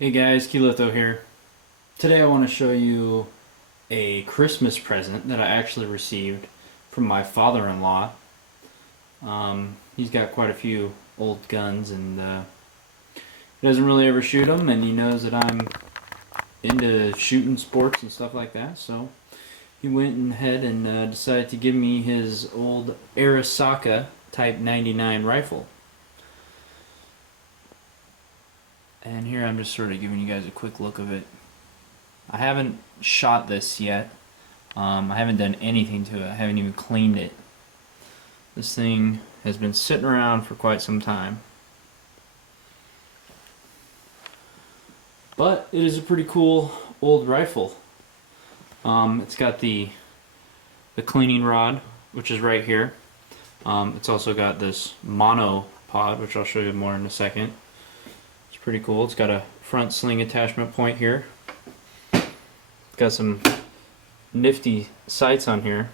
Hey guys, Kilitho here. Today I want to show you a Christmas present that I actually received from my father-in-law. He's got quite a few old guns and he doesn't really ever shoot them, and he knows that I'm into shooting sports and stuff like that, so he went ahead and decided to give me his old Arisaka Type 99 rifle. And here I'm just sort of giving you guys a quick look of it. I haven't shot this yet. I haven't done anything to it. I haven't even cleaned it. This thing has been sitting around for quite some time. But it is a pretty cool old rifle. It's got the cleaning rod, which is right here. It's also got this mono pod, which I'll show you more in a second. Pretty cool. It's got a front sling attachment point here. It's got some nifty sights on here.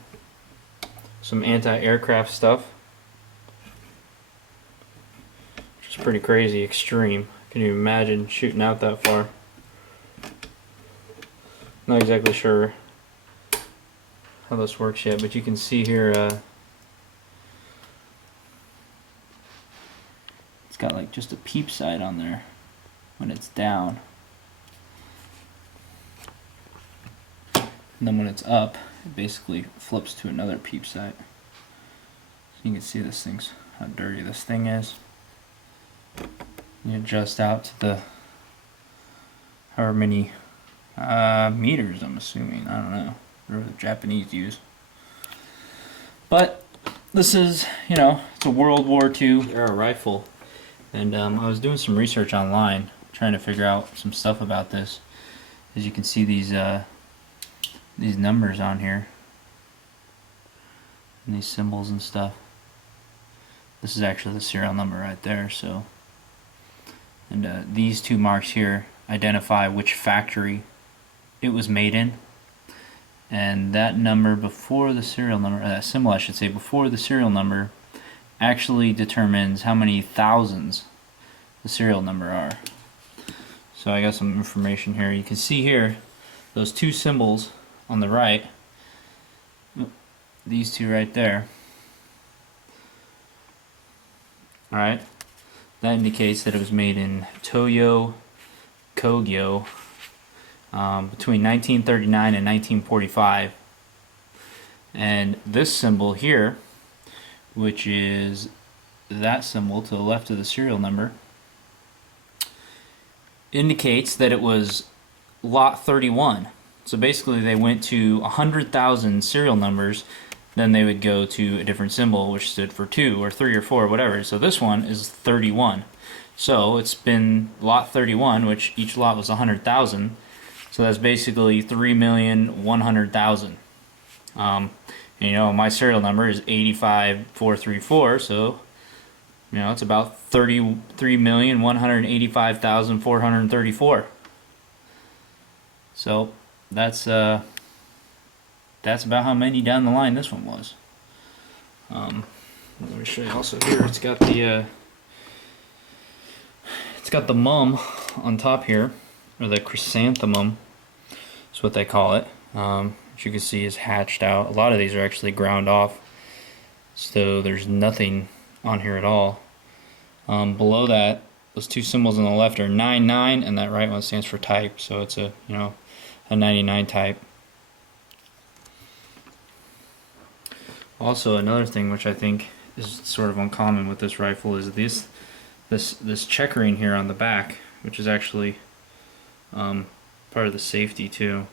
Some anti-aircraft stuff. Which is pretty crazy, extreme. Can you imagine shooting out that far? Not exactly sure how this works yet, but you can see here it's got like just a peep sight on there when it's down, and then when it's up it basically flips to another peep sight. So you can see how dirty this thing is. You adjust out to the however many meters, I'm assuming, I don't know, whatever the Japanese use. But this is, it's a World War II era rifle, and I was doing some research online trying to figure out some stuff about this. As you can see, these numbers on here and these symbols and stuff. This is actually the serial number right there. So, and these two marks here identify which factory it was made in, and that number before the serial number, that symbol I should say, before the serial number, actually determines how many thousands the serial number are. So I got some information here. You can see here those two symbols on the right, these two right there. Alright, that indicates that it was made in Toyo, Kogyo, between 1939 and 1945. And this symbol here, which is that symbol to the left of the serial number, indicates that it was lot 31. So basically they went to 100,000 serial numbers, then they would go to a different symbol which stood for 2 or 3 or 4 or whatever. So this one is 31. So it's been lot 31, which each lot was 100,000. So that's basically 3,100,000. My serial number is 85434, so it's about 33,185,434. So that's about how many down the line this one was. Let me show you also here. It's got the mum on top here, or the chrysanthemum. That's what they call it. Which you can see is hatched out. A lot of these are actually ground off, so there's nothing on here at all. Below that, those two symbols on the left are 99, and that right one stands for type, so it's a 99 type. Also, another thing which I think is sort of uncommon with this rifle is this checkering here on the back, which is actually part of the safety too.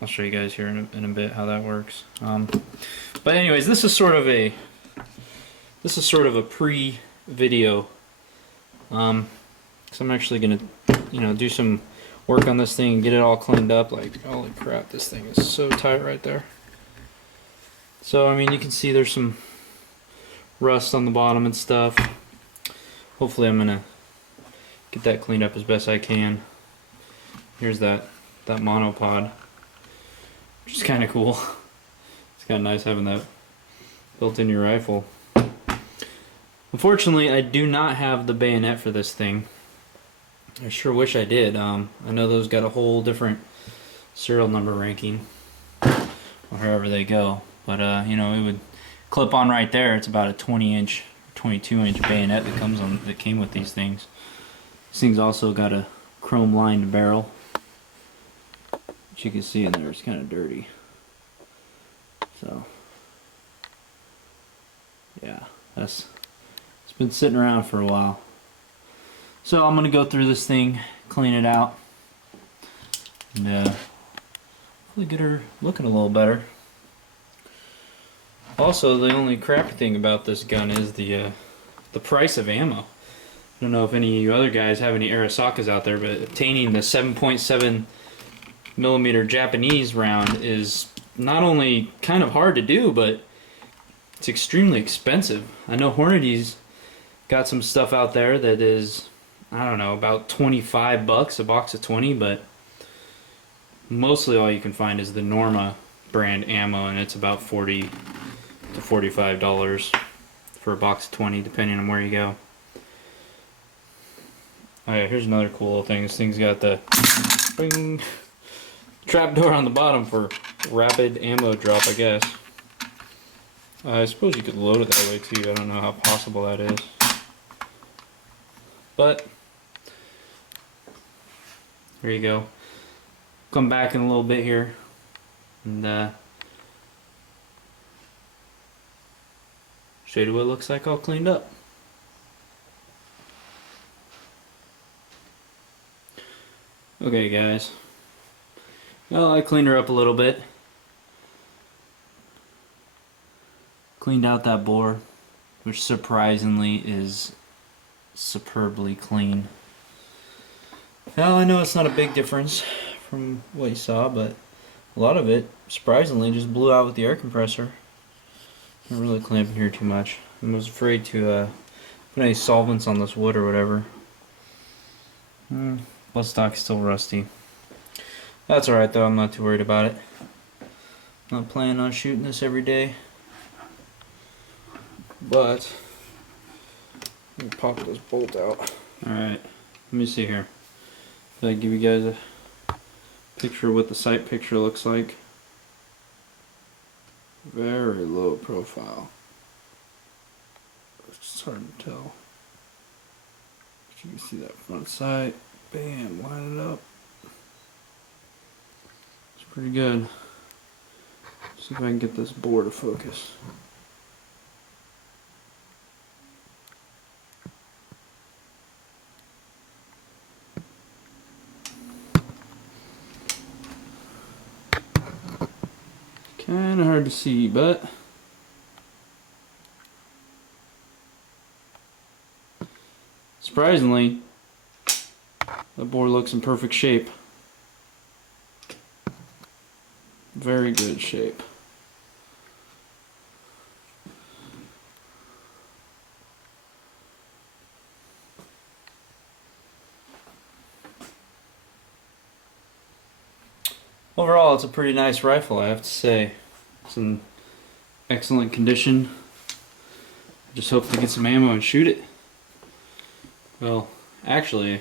I'll show you guys here in a bit how that works. But anyways, this is sort of a pre-video. So I'm actually gonna do some work on this thing and get it all cleaned up. Like, holy crap, this thing is so tight right there. So I mean, you can see there's some rust on the bottom and stuff. Hopefully I'm gonna get that cleaned up as best I can. Here's that monopod, which is kind of cool. It's kind of nice having that built in your rifle. Unfortunately, I do not have the bayonet for this thing. I sure wish I did. I know those got a whole different serial number ranking, or however they go. But you know, it would clip on right there. It's about a 20-inch, 22-inch bayonet that came with these things. These things also got a chrome-lined barrel, which you can see in there. It's kind of dirty. So yeah, it's been sitting around for a while. So I'm gonna go through this thing, clean it out, and hopefully get her looking a little better. Also, the only crappy thing about this gun is the price of ammo. I don't know if any of you other guys have any Arisakas out there, but obtaining the 7.7 millimeter Japanese round is not only kind of hard to do, but it's extremely expensive. I know Hornady's got some stuff out there that is, I don't know, about 25 bucks, a box of 20, but mostly all you can find is the Norma brand ammo, and it's about $40 to $45 for a box of 20, depending on where you go. Alright, here's another cool little thing. This thing's got the bing, trap door on the bottom for rapid ammo drop, I guess. I suppose you could load it that way too. I don't know how possible that is. But there you go. Come back in a little bit here and show you what it looks like all cleaned up. Okay guys, well, I cleaned her up a little bit. Cleaned out that bore, which surprisingly is superbly clean. Well, I know it's not a big difference from what you saw, but a lot of it surprisingly just blew out with the air compressor. Not really clamping here too much. I was afraid to put any solvents on this wood or whatever. Bloodstock's still rusty. That's alright though, I'm not too worried about it. Not planning on shooting this every day. But let me pop this bolt out. Alright, let me see here. Did I give you guys a picture of what the sight picture looks like? Very low profile. It's hard to tell. But you can see that front sight. Bam, line it up. It's pretty good. See if I can get this bore to focus. Kinda hard to see, but surprisingly, the bore looks in perfect shape. Very good shape. Overall, it's a pretty nice rifle, I have to say. It's in excellent condition. I just hope to get some ammo and shoot it. Well, actually,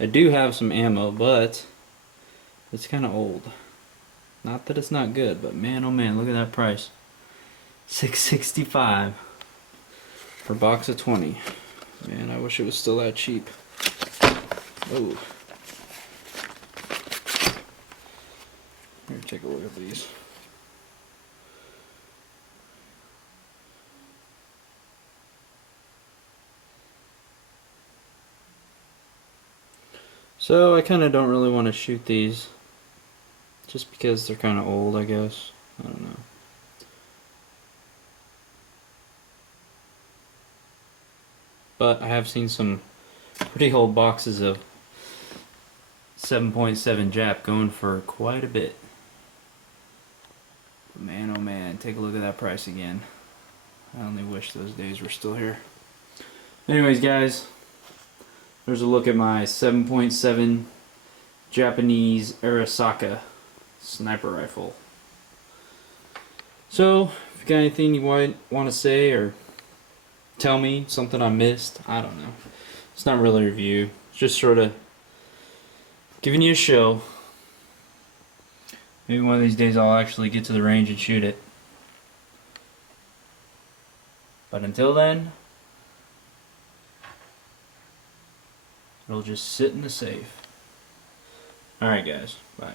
I do have some ammo, but it's kind of old. Not that it's not good, but man, oh man, look at that price. $6.65 for a box of 20. Man, I wish it was still that cheap. Oh. Here, take a look at these. So I kind of don't really want to shoot these just because they're kind of old, I guess. I don't know. But I have seen some pretty old boxes of 7.7 Jap going for quite a bit. But man, oh man, take a look at that price again. I only wish those days were still here. Anyways, guys, there's a look at my 7.7 Japanese Arisaka sniper rifle. So, if you got anything you want to say or tell me, something I missed, I don't know. It's not really a review. It's just sort of Giving you a show. Maybe one of these days I'll actually get to the range and shoot it. But until then, it'll just sit in the safe. Alright guys, bye.